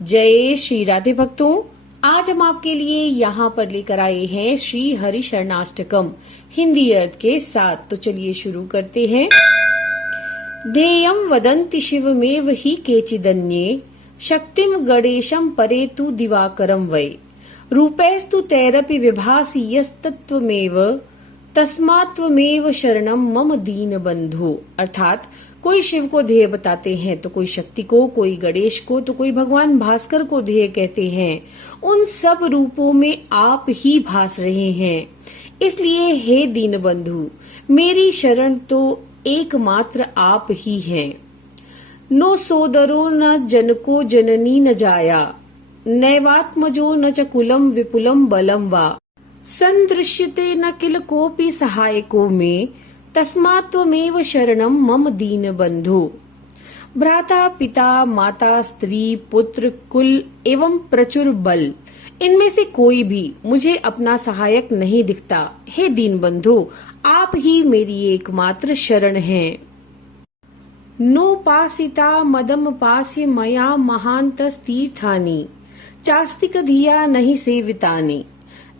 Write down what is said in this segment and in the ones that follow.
जय श्री राधे भक्तों, आज हम आपके लिए यहाँ पर लेकर आए हैं श्री हरि शरणाष्टकम हिंदी अर्थ के साथ। तो चलिए शुरू करते हैं। ध्येयं वदन्ति शिवमेव हि केचिदन्ये शक्तिं गणेशं परे तु दिवाकरं वै रूपैस्तु तैरपि विभासि यस्तत्त्वमेव तस्मात्त्वमेव शरणं मम दीन बंधु। अर्थात कोई शिव को ध्येय बताते हैं तो कोई शक्ति को, कोई गणेश को, तो कोई भगवान भास्कर को ध्येय कहते हैं। उन सब रूपों में आप ही भास रहे हैं, इसलिए हे दीन बंधु मेरी शरण तो एकमात्र आप ही हैं। नो सोदरो न जनको जननी न जाया नैवात्मजो न च कुलम विपुलम बलम वा संदृश्यते न किल कोपि सहायको मे तस्मात्त्वमेव शरणं मम दीन बंधु। भ्राता, पिता, माता, स्त्री, पुत्र, कुल एवं प्रचुर बल, इनमें से कोई भी मुझे अपना सहायक नहीं दिखता। हे दीन बंधु, आप ही मेरी एकमात्र शरण हैं। नोपासिता मदम पास्य मया महान्तस्तीर्थानि चास्तिक धिया नहीं सेवितानि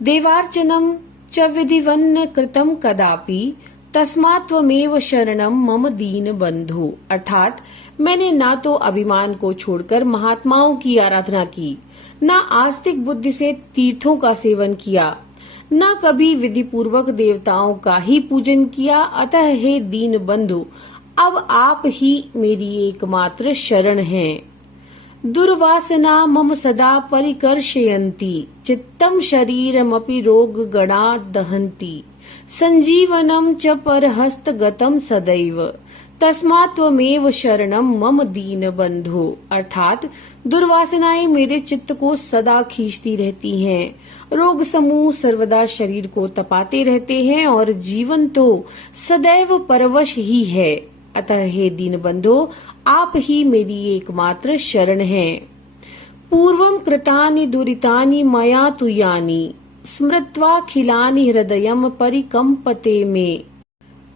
देवार्चनम च विधिवन्न कृतम कदापि तस्मात्त्वमेव शरणम मम दीन बंधु। अर्थात मैंने ना तो अभिमान को छोड़कर महात्माओं की आराधना की, ना आस्तिक बुद्धि से तीर्थों का सेवन किया, ना कभी विधि पूर्वक देवताओं का ही पूजन किया। अतः हे दीन बंधु, अब आप ही मेरी एकमात्र शरण हैं। दुर्वासना मम सदा परिकर्षयन्ति चित्तम शरीरमपि रोग गणा दहन्ति संजीवनम च परहस्तगतम सदैव तस्मात्त्वमेव शरणम मम दीन बंधु। अर्थात दुर्वासनाएं मेरे चित्त को सदा खींचती रहती हैं, रोग समूह सर्वदा शरीर को तपाते रहते हैं और जीवन तो सदैव परवश ही है। अतः हे दीन बंधो, आप ही मेरी एकमात्र शरण हैं। पूर्वं कृतानि दुरितानि मया तु यानि स्मृत्वाखिलानि हृदयं परिकम्पते मे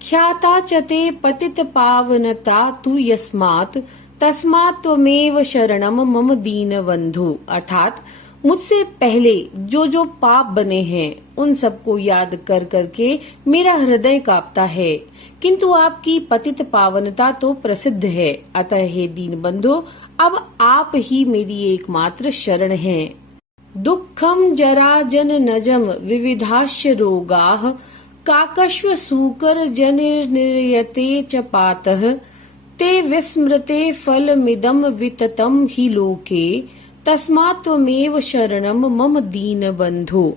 ख्याता च ते पतित पावनता तु यस्मात् तस्मात्त्वमेव शरणम मम दीन बंधु। अर्थात मुझसे पहले जो जो पाप बने हैं उन सबको याद कर करके मेरा हृदय कांपता है, किंतु आपकी पतित पावनता तो प्रसिद्ध है। अतः हे दीन बंधु, अब आप ही मेरी एकमात्र शरण हैं। दुःखम जरा जन नजम विविधाश्च रोगाः काकश्व सूकर जनिर्निर्यते च पातः ते विस्मृते फलमिदं विततं हि लोके तस्मात्त्वमेव शरणम मम दीन बंधु।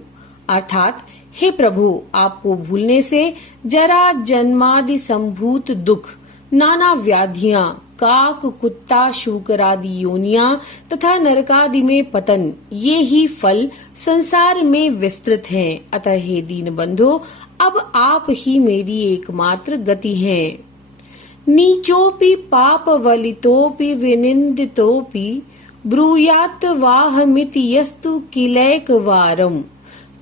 अर्थात हे प्रभु, आपको भूलने से जरा जन्मादि संभूत दुख, नाना व्याधियां, काक, कुत्ता, शूकर आदि योनियां तथा नरकादि में पतन, ये ही फल संसार में विस्तृत हैं। अतः हे दीन बंधु, अब आप ही मेरी एकमात्र गति हैं। नीचोपि पाप वलितोपि विनिंदितोपि ब्रूयात् वाहमिति यस्तु किलैक वारम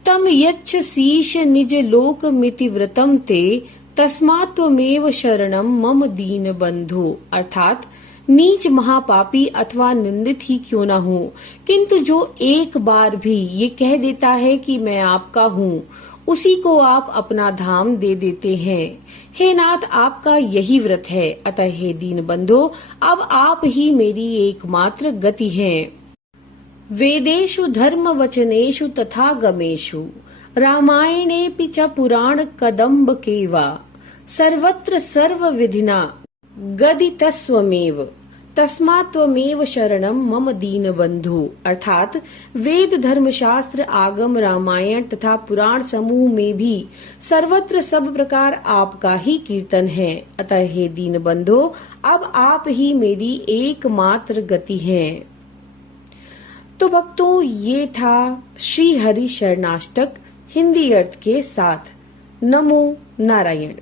तम यच्छ शीश निज लोक मिति व्रतम ते तस्मात्त्वमेव शरणम मम दीन बंधु। अर्थात नीच महापापी अथवा निंदित ही क्यों न हो, किंतु जो एक बार भी ये कह देता है कि मैं आपका हूँ, उसी को आप अपना धाम दे देते हैं। हे नाथ, आपका यही व्रत है। अतः हे दीन बंधो, अब आप ही मेरी एकमात्र गति हैं। वेदेषु धर्म वचनेषु तथा गमेषु रामायणेऽपि च पुराण कदम्बके वा सर्वत्र सर्व विधिना गदितस्वमेव तस्मात्त्वमेव शरणम मम दीन बंधु। अर्थात वेद, धर्मशास्त्र, आगम, रामायण तथा पुराण समूह में भी सर्वत्र सब प्रकार आपका ही कीर्तन है। अतः हे दीन बंधो, अब आप ही मेरी एकमात्र गति हैं। तो भक्तों, ये था श्री हरि शरणाष्टक हिंदी अर्थ के साथ। नमो नारायण।